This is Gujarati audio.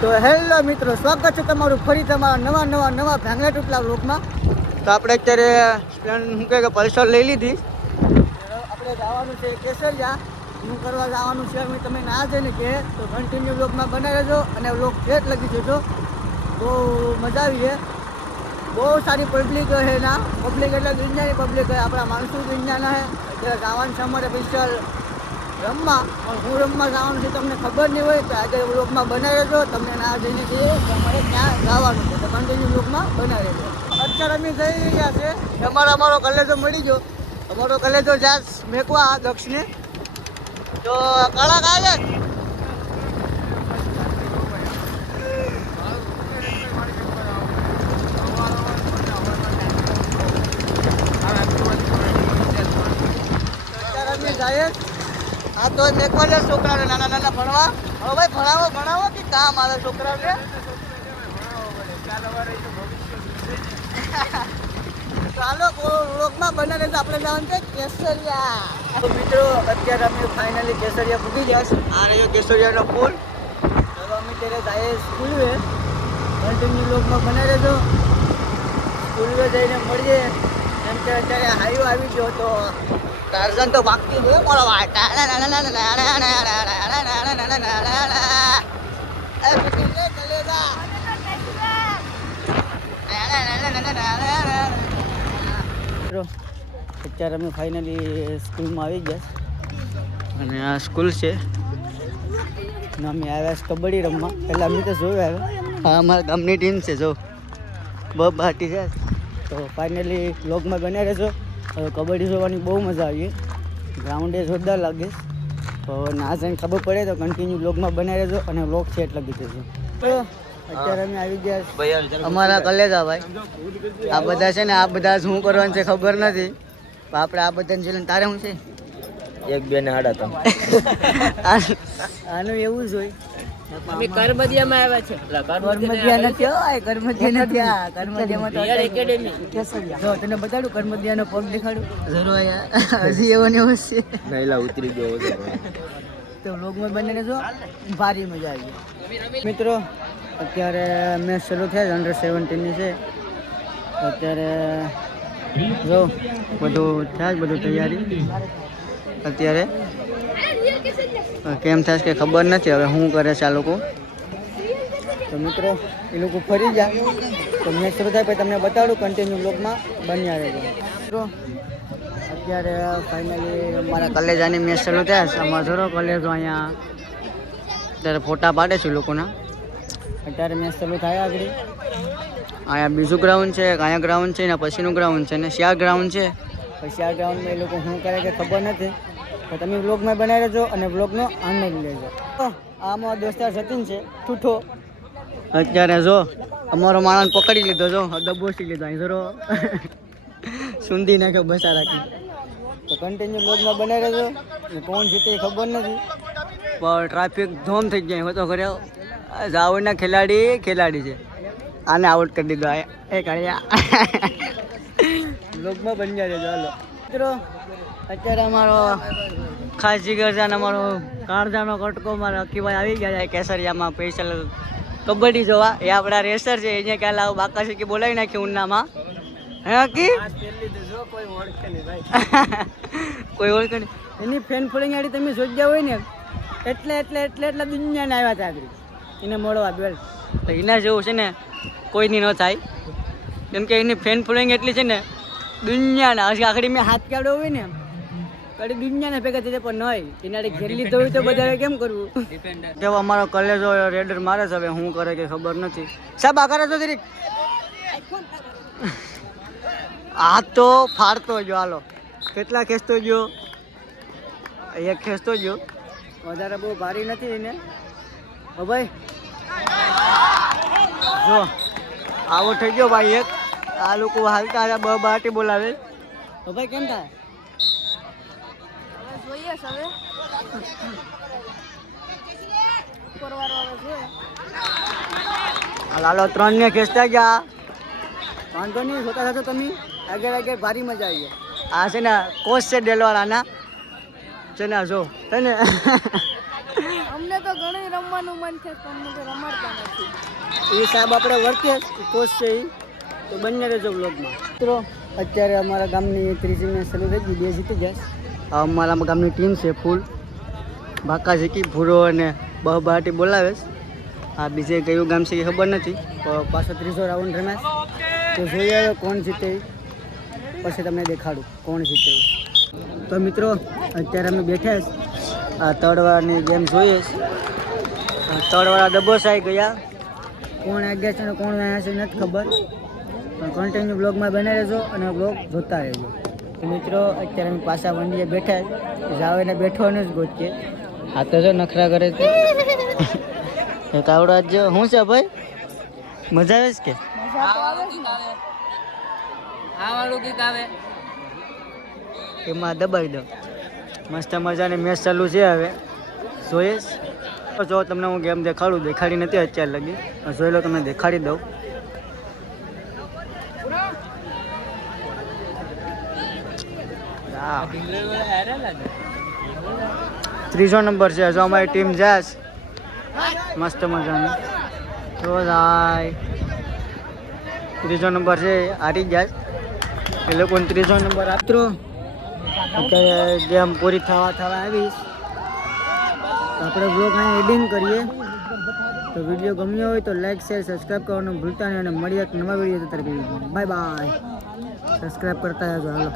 તો હેલો મિત્રો, સ્વાગત છે તમારું ફરી તમારા નવા ભાંગલા ટૂટલા વ્લોગમાં. તો આપણે અત્યારે શું કહે કે પલ્સર લઈ લીધી. આપણે જવાનું છે કેસરિયા. શું કરવા જવાનું છે અમે તમે ના જઈને કે તો કન્ટિન્યુ વ્લોગમાં બનાવી રહેજો અને વ્લોગ ફેટ લગી જજો. બહુ મજા આવી છે. બહુ સારી પબ્લિક છે ના પબ્લિક એટલે દુનિયાની પબ્લિક છે. આપણા માણસો દુનિયાના છે. અત્યારે જવાનું છે અમારે પિસ્ટલ રમવા, પણ હું રમવા જવાનું છે તમને ખબર નહીં હોય તો આજે વ્લોગમાં બનાવી રહેજો. તમને ના જઈને કહીએ કે અમારે ત્યાં જવાનું છે તો કન્ટિન્યુ વ્લોગમાં બનાવી રહેજો. અત્યારે અમે જઈ રહ્યા છે. અમારો કલેજો મળી ગયો. અમારો કલેજો જાસ મેકવા દક્ષને તો કળા કાલે જાય. હા તો મેકવા જાય છોકરાને નાના ભણવા. હવે ભાઈ ભણાવો કે કામ આવે છોકરાને. ચાલો વ્લોગમાં બનાવે તો આપણે જવાનું છે કેસરિયા. તો મિત્રો અત્યારે અમે ફાઇનલી કેસરિયા પૂકી ગયા છે. આ રહ્યો કેસરિયાનો પુલ. હવે અમે ત્યારે જઈએ સ્કૂલે. કન્ટિન્યુ વ્લોગમાં બનાવી રહેજો. સ્કૂલે જઈને મળીએ. કેમ કે અત્યારે હાઈવે આવી ગયો તો ટાર્ઝન તો ભાગતી હોય મોડો વાત. અત્યારે અમે ફાઇનલી સ્કૂલમાં આવી ગયા અને આ સ્કૂલ છે ને અમે આવ્યા કબડ્ડી રમવા. પહેલાં અમે તો જોયું આવ્યા. હા અમારા ગામની ટીમ છે જો બાટી છે. તો ફાઇનલી વ્લોગમાં બન્યા રહેજો. હવે કબડ્ડી જોવાની બહુ મજા આવી. ગ્રાઉન્ડે જોરદાર લાગે. તો ના જઈને ખબર પડે તો કન્ટિન્યુ વ્લોગમાં બનાવી રહેજો અને વ્લોગ છે એટલે કીધું છે. તો અત્યારે અમે આવી ગયા અમારા કલેજા ભાઈ. આ બધા છે ને આ બધા શું કરવાનું છે ખબર નથી. આપણે આ બધાને જોઈને તારે શું છે 1 2 ને 3.5 આનું એવું જ હોય. અમે કરમદિયામાં આવ્યા છે. કરમદિયા નથી હોય, કરમદિયા નથી. આ કરમદિયામાં તો એકેડેમી જો તને બતાડું કરમદિયાનો પગ દેખાડું જરૂર હજી એવો ને એવો છે. નઈલા ઉતરી ગયો હતો તો વ્લોગમાં બનીને જો ભારી મજા આવી. મિત્રો અત્યારે મેચ શરૂ થયા છે. અંડર-17ની છે. અત્યારે જો બધું થાય બધું તૈયારી. અત્યારે કેમ થાય કે ખબર નથી. હવે શું કરે છે આ લોકો. તો મિત્રો એ લોકો ફરી જાય તો મેચ શરૂ થાય પછી તમને બતાડું. કન્ટિન્યુ બ્લોગમાં બન્યા રહેજો. મિત્રો અત્યારે ફાઇનલી અમારા કલેજાની મેચ શરૂ થયા છે. અમારા જોરો કલેજો અહીંયા અત્યારે ફોટા પાડે છે લોકોના. અત્યારે મેચ શરૂ થાય આગળ. અહીંયા બીજું ગ્રાઉન્ડ છે, અહીંયા ગ્રાઉન્ડ છે ને પછીનું ગ્રાઉન્ડ છે ને શિયાળ ગ્રાઉન્ડ છે. પછી આ ગ્રાઉન્ડમાં એ લોકો શું કરે કે ખબર નથી. તો તમે વ્લોગમાં બનાવી રહેજો અને વ્લોગનો આનંદ લેજો. આમાં દોસ્તાર સચિન છે ઠૂઠો. અત્યારે જો અમારો માણસ પકડી લીધો. જો દબોસી લીધો અહીં જરો સુંદી નાખ્યો બસા રાખી. તો કન્ટિન્યુ વ્લોગમાં બનાવી રહેજો. કોણ જીતે એ ખબર નથી પણ ટ્રાફિક ધોમ થઈ જાય. હોય તો ઘરે જાવડના ખેલાડી છે. આને આઉટ કરી દીધો એ કાઢ્યા. વ્લોગમાં બન્યા રહેજો. હાલો મિત્રો અત્યારે અમારો ખાસ જીગર છે અમારો કાળજાનો કટકો મારા અક્કીભાઈ આવી ગયા છે કેસરિયામાં સ્પેશિયલ કબડ્ડી જોવા. એ આપણા રેસર છે. અહીંયા ક્યાં લાવ બાકા છે કે બોલાવી નાખ્યું ઉન્નામાં. હે અક્કી કોઈ ઓળખે નહીં. એની ફેન ફોલોઈંગ આડી તમે જોઈ હોય ને એટલે દુનિયાને આવ્યા હતા આગળ એને મળવા બેલ. તો એના જેવું છે ને કોઈની ન થાય. કેમ કે એની ફેન ફોલોઈંગ એટલી છે ને દુનિયાના. હજી આખડી મેં હાથ કાઢ્યો હોય ને કડી દુનિયાને ભેગા થઈ જાય પણ નહીં. એના ઘેર લીધો હોય તો બધા કેમ કરવું. કેવો અમારો કલેજો રેડર મારે છે. હવે શું કરે કે ખબર નથી. સાહેબ આ કરે તો જરીક હાથ તો ફાડતો જો. હાલો કેટલા ખેંચતો ગયો. એક ખેંચતો ગયો. વધારે બહુ ભારી નથી એને. ઓ ભાઈ જો આવો થઈ ગયો ભાઈ એક. આ લોકો હાલતા હતા બાટી બોલાવે. તો ભાઈ કેમ થાય જોઈએ હવે. લાલો 3 ને ખેંચતા ગયા. વાંધો નહીં જોતા થતો તમે આગળ ભારી મજા આવી. આ છે ને કોચ છે ડેલવાળાના છે ને જો છે ને અમને તો ઘણું રમવાનું મન છે, તમને તો રમાડતા નથી. એ સાહેબ આપણે વર્કે કોચ છે એ તો બંને રહેજો બ્લોગમાં. મિત્રો અત્યારે અમારા ગામની ત્રીજી મેચ શરૂ થઈ ગઈ, 2 જીતી ગયા. આ અમારા ગામની ટીમ છે ફૂલ. બાકા જીકી ભૂરો અને બહબાટી બોલાવે છે. આ બીજે કયું ગામ છે એ ખબર નથી, તો પાછો ત્રીજો રાઉન્ડ રમ્યા તો જોઈએ હવે કોણ જીતે, પછી તમને દેખાડું કોણ જીતે. તો મિત્રો અત્યારે અમે બેઠા છે, આ તળવાની ગેમ જોઈએ છે. તળવાળા ડબ્બોસ આવી ગયા, કોણ આગળ છે ને કોણ આવ્યા છે નથી ખબર, પણ કન્ટિન્યુ બ્લોગમાં બને રહેજો અને બ્લોગ જોતા રહેજો. તો મિત્રો અત્યારે અમે પાછા વંડીએ બેઠા જાવેને બેઠવાનું જ ગોતીએ. આ તો જો નખરા કરે છે એક આવડો આજ શું છે ભાઈ, મજા આવે છે કે એમાં દબાવી દો. મસ્ત મજાની મેચ ચાલુ છે, હવે જોઈએ જો તમને હું ગેમ દેખાડી નથી અત્યાર લગી, જોઈ લો તમને દેખાડી દઉં. ત્રીજો નંબર છે, જો અમારી ટીમ જાય મસ્ત મજાની. તો જાય ત્રીજો નંબર છે, હારી જાય એ લોકોને ત્રીજો નંબર આપતો. અત્યારે ગેમ પૂરી થવા આવીશ, આપણે બ્લોગ અહીં એડિંગ કરીએ. તો વિડીયો ગમ્યો હોય તો લાઈક શેર સબસ્ક્રાઈબ કરવાનું ભૂલતા નહીં, અને મળીએ એક નવા વિડીયો. Bye bye. સબસ્ક્રાઈબ કરતા રહેજો. હાલો.